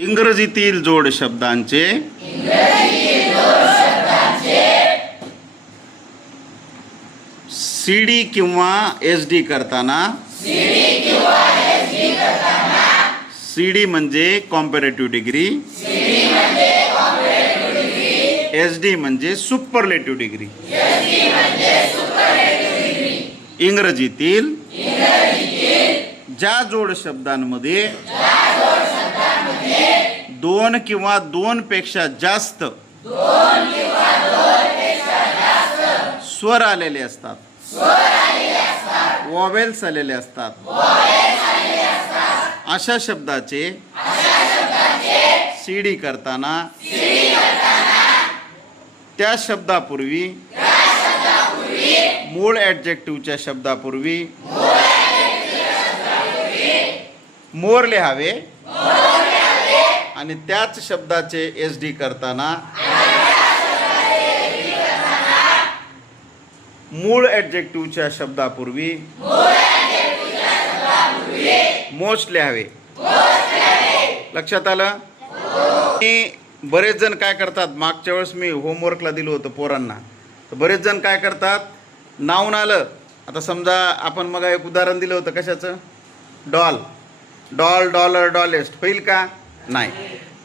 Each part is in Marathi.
इंग्रजीतील जोड शब्दांचे सीडी किंवा एसडी करताना सीडी म्हणजे कॉम्पॅरेटिव्ह डिग्री, एसडी म्हणजे सुपरलेटिव्ह डिग्री. इंग्रजीतील ज्या जोड शब्दांमध्ये दोन किंवा दोन पेक्षा जास्त स्वर आलेले असतात, वॉवेल्स आलेले असतात, अशा शब्दाचे सीडी करताना त्या शब्दापूर्वी मूळ ॲडजेक्टिव्हच्या शब्दापूर्वी मोर लिहावे आणि त्याच शब्दाचे एसडी करताना मूळ ॲडजेक्टिव्हच्या शब्दापूर्वी मोस्ट लिहावे. लक्षात आलं? बरेच जण काय करतात, मागच्या वेळेस मी होमवर्कला दिलं होतं पोरांना, तर बरेच जण काय करतात, नाऊन आलं, आता समजा आपण मग एक उदाहरण दिलं होतं कशाचं, डॉल, डॉल, डॉलर, डॉलेस्ट होईल का? नाही,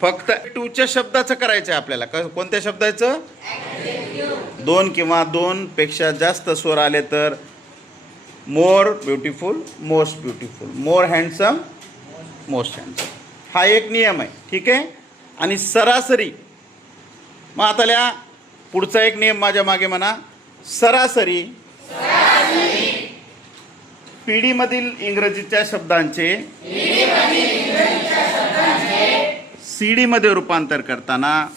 फक्त टूच्या शब्दाचं करायचं आहे आपल्याला. कोणत्या शब्दाचं? दोन किंवा दोन पेक्षा जास्त स्वर आले तर मोर ब्युटिफुल, मोस्ट ब्युटिफुल, मोर हँडसम, मोस्ट हँडसम. हा एक नियम आहे, ठीक आहे. आणि सरासरी, मग आता पुढचा एक नियम माझ्या मागे म्हणा, सरासरी पिढीमधील इंग्रजीच्या शब्दांचे सीडी मध्ये रूपांतर करताना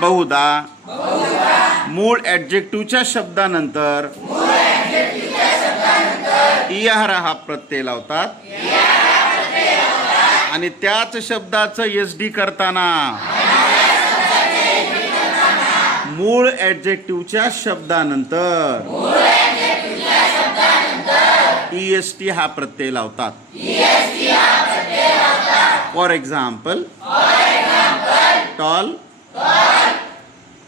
बहुधा मूळ ॲडजेक्टिव्हच्या शब्दानंतर इयार हा प्रत्यय लावतात आणि त्याच शब्दाचं एसडी करताना मूळ ॲडजेक्टिव्हच्या शब्दानंतर ईएसटी हा प्रत्यय लावतात. For example, tall,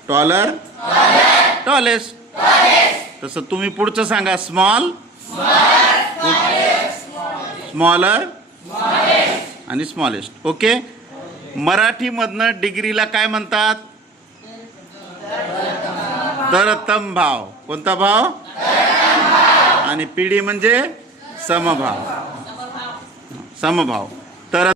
taller, tallest. तसं तुम्ही पुढचं सांगा, स्मॉल, स्मॉलर आणि स्मॉलेस्ट. ओके. मराठीमधनं डिग्रीला काय म्हणतात? तरतम भाव. कोणता भाव? आणि पिढी म्हणजे समभाव, समभाव. तर